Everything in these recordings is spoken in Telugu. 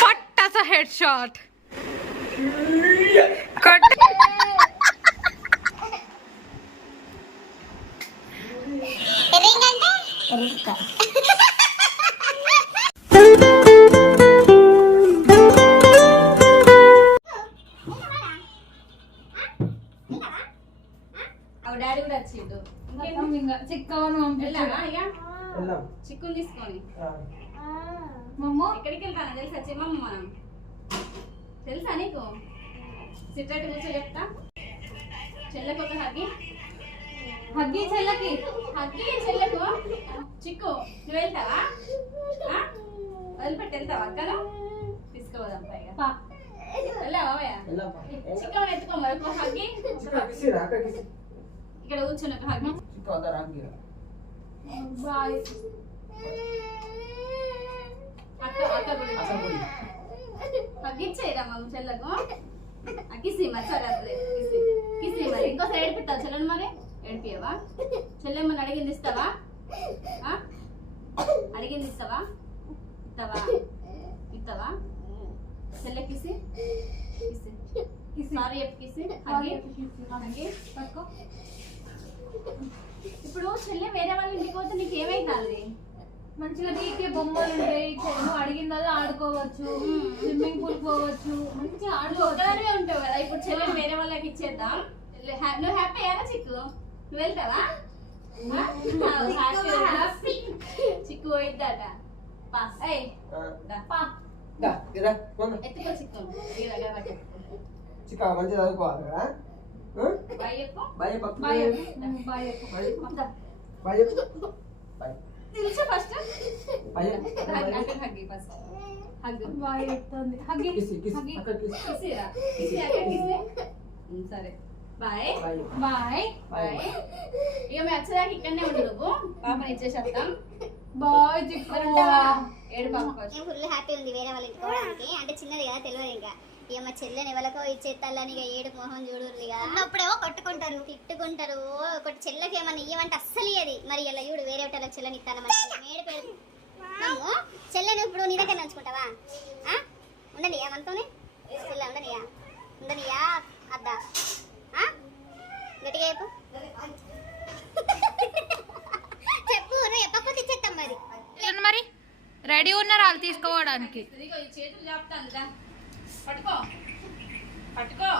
पट्टा हेडशॉट డాడీ కూడా వచ్చిండు చిక్కులు తీసుకొని ఎక్కడికి వెళ్తాను తెలుసా చెమ్మమ్మ మనం తెలుసా నీకు సిట్రెట్ కూర్చో చెప్తా చెల్లెకు ఒక హగ్గి చెల్లెకు చిక్కు నువ్వు వెళ్తావా వదిలిపెట్టి వెళ్తావా అక్కను తీసుకోవదాం పైగా వెళ్ళావా చిక్కని ఎత్తుకో మరి ఒక హగ్గి ఇక్కడ కూర్చొని ఒక హగ్గి హగ్గిచ్చేయరా మా చెల్లకు కిసి మరి సరే కిసి మరి ఇంకోసారి ఏడిపిస్తావు చెల్లెను మరి ఏడిపియవా చెల్లెమ్మని అడిగింది ఇస్తావా అడిగింది ఇస్తావా ఇస్తావా చెల్లె కిసి సారీ చెప్పు కిసి హగ్గి పట్టుకో ఇప్పుడు చెల్లె వేరే వాళ్ళ ఇంటికి పోతే నీకు ఏమైతుంది మంచిగా నీకే బొమ్మలు ఉంటాయి నువ్వు అడిగిందల్లా ఆడుకోవచ్చు స్విమ్మింగ్ పూల్ పోవచ్చు మంచిగా ఆడుకోవచ్చే ఉంటావు కదా ఇప్పుడు చెల్లె వేరే వాళ్ళకి ఇచ్చేద్దాం నువ్వు హ్యాపీ అయ్యారా చిక్కు నువ్వు వెళ్తావా చిక్కు పోయిద్దట ఎత్తుకో చిక్కు మంచిగా చదువుకోవాలి కదా తెలుసా ఫస్ట్ సరే బాయ్ బాయ్ బాయ్ ఇక మేము వచ్చేదాకా ఇక్కడనే ఉండు నువ్వు పాపని ఇచ్చేసేద్దాం బాయ్ ఏడు పాప ఫుల్ హ్యాపీ ఉంది వేరే వాళ్ళ ఇంటికి పోవడానికి అంటే చిన్నది కదా తెలియదు ఇంకా ఇక మా చెల్లెని ఎవరికో ఇచ్చేస్తాలని ఇక ఏడు మొహం చూడుర్రు ఇక అప్పుడేమో కొట్టుకుంటారు తిట్టుకుంటారు ఒకటి చెల్లెకి ఏమన్నా ఇవ్వమంటే అస్సలు ఇయ్యది మరి ఇలా ఈడు వేరే వాళ్ళకి చెల్లెని ఇస్తానమ్మా మేడ పేరు నువ్వు చెల్లెని ఇప్పుడు నీ దగ్గర నంచుకుంటావా ఉండనియా మనతోనే స్కూల్లో ఉండనియా అద్దా గట్టిగా చెప్పు చెప్పు నువ్వు చెప్పకపోతే ఇచ్చేస్తాం మరి రెడీ ఉన్నారు వాళ్ళు తీసుకోవడానికి చేతులు చాపుతాను పట్టుకో పట్టుకో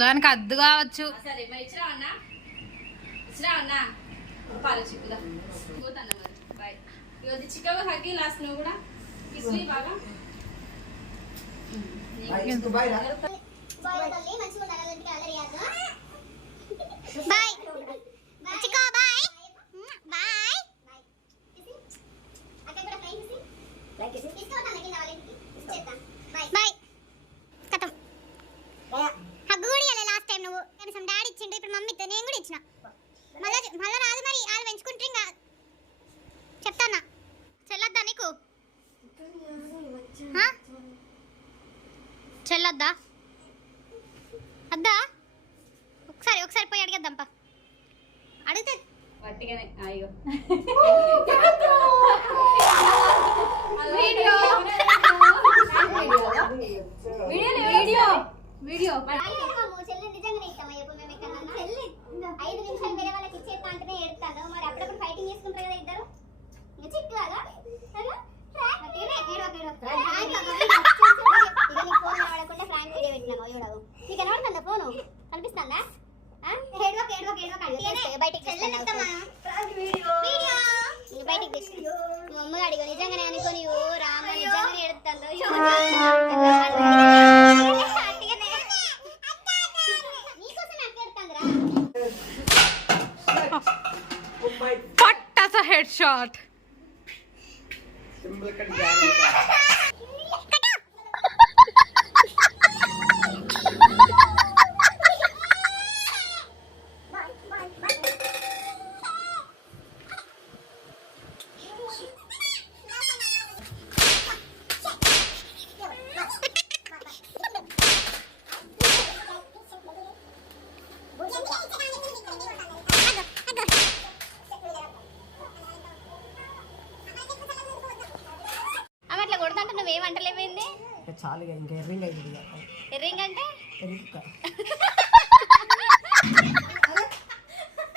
దానికి అద్దు కావచ్చు సరే మరి ఇచ్చిరా అన్నా పాలు చిక్కుదా పోతాను మరి బాయ్ ఇది చిక్కగా హగ్గి లాస్ట్ నువ్వు కూడా కిస్లీ బాగా బాయ్ చిక్కా బాయ్ బాయ్ అక్కడ కూడా ఫ్లై కిసి తీసుకుంటాను కింద వాళ్ళ ఇంటికి ఇచ్చేద్దాం బాయ్ కథం హగ్గు కూడా ఇవ్వలే లాస్ట్ టైం నువ్వు కనీసం డాడీ ఇచ్చిండు ఇప్పుడు మమ్మీతో నేను కూడా ఇచ్చిన మళ్ళా రాదు మరి వాళ్ళు పెంచుకుంటారు ఇంకా చెప్తానా చెల్లొద్దా నీకు చెల్లొద్దా అద్దా ఒకసారి పోయి అడిగేద్దాంపా అడిగితే పట్టిగానే అయ్యో వీడియో చెల్లి నిజంగానే ఇస్తామా చెప్పు మేము ఎక్కడన్నా 5 నిమిషాలు వేరే వాళ్ళకి ఇచ్చేస్తా అంటేనే ఏడుతాను మరి అప్పుడప్పుడు ఫైటింగ్ చేసుకుంటారు కదా ఇద్దరు ఇంకా చిక్కులాగా ఫోన్ కనబడకుండా ఫ్రాంక్ వీడియో పెట్టినాము చూడవు నీకు కనబడుతుందా ఫోను కనిపిస్తుందా బయటికి నువ్వు అమ్మగా అడిగో నిజంగానే అనుకోని రామ నిజంగానే ఏడుతాను पट्टा हेडशॉट చాలు ఇంకా ఎర్రింగ్ అయింది ఎర్రింగ్ అంటే ఎరుక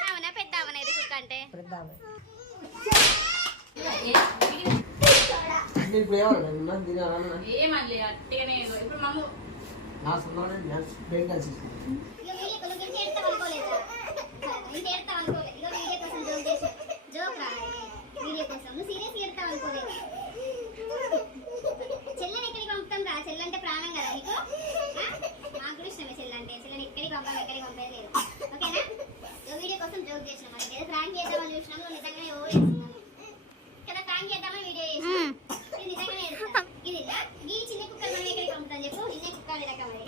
అవునా పెద్ద అవన ఎరుకు అంటే పెద్ద ఏమని అట్టిగానే ఇప్పుడు మమ్మ చెల్లెని ఎక్కడికి పంపుతాం రా చెల్లంటే ప్రాణం కదా నీకు నాకు కూడా ఇష్టమే చెల్లంటే చెల్లెని ఎక్కడికి పంపాలి ఎక్కడికి పంపలేదు ఓకేనా వీడియో కోసం జోక్ చేసినాం మరి ఏదో ప్రాంక్ చేద్దామని చూసినాం నువ్వు నిజంగానే ఓ చేస్తున్నాను కదా ప్రాంక్ చేద్దామని వీడియో చేసినాం ఇది నిజంగానే చేస్తాం ఇది ఇలా ఈ చిన్న కుక్కలు మనం ఎక్కడికి పంపుతాం చెప్పు చిన్న కుక్కలు రకం మరి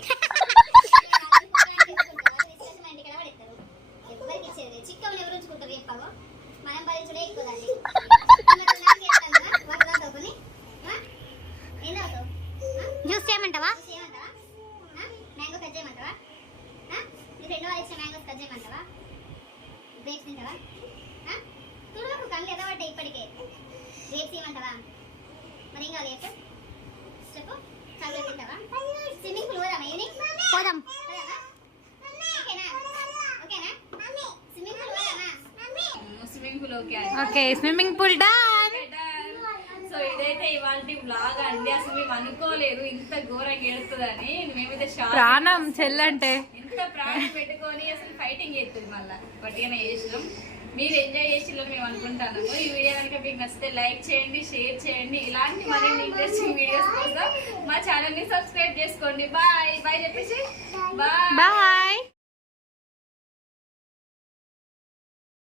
ఇంటికి పడేస్తారు ఎవరికి ఇచ్చేది చిక్కమని ఎవరు ఉంచుకుంటారు చెప్పావు మనం భరించడే ఎక్కువ దాన్ని జ్యూస్ చేయమంటావా మ్యాంగో కట్ చేయమంటావా నీ ఫ్రెండ్ వాళ్ళు ఇచ్చిన మ్యాంగోస్ కట్ చేయమంటావా గ్రేప్స్ తింటావా చూడకు కళ్ళు ఎదబడ్డాయి ఇప్పటికే గ్రేప్స్ ఇవ్వమంటావా మరి ఏం కావాలి చెప్పు చెప్పు చాక్లెట్ తింటావా స్విమ్మింగ్ పూల్ పోదామా ఈవినింగ్ పోదాం ఓకేనా ఓకేనా స్విమ్మింగ్ పూల్ పోదామా swimming pool okay okay swimming pool done. So ఇదైతే ఇవాళ బ్లాగ్ అండి. అసలు మేము అనుకోలేదు ఇంత ఘోరంగా ఏడుతుందని. మేమైతే షాక్. ప్రాణం చెల్లంటే ఇంత ప్రాణం పెట్టుకొని అసలు ఫైటింగ్ చేస్తుంది మళ్ళీ గట్టిగానే చేసినాం. మీరు ఎంజాయ్ చేసిల్లని మేము అనుకుంటాము. ఈ వీడియో కనుక మీకు నచ్చితే లైక్ చేయండి, షేర్ చేయండి. ఇలాంటి మరిన్ని ఇంట్రెస్టింగ్ వీడియోస్ కోసం మా ఛానల్ ని సబ్స్క్రైబ్ చేసుకోండి. బాయ్ బాయ్ చెప్పేసి బాయ్.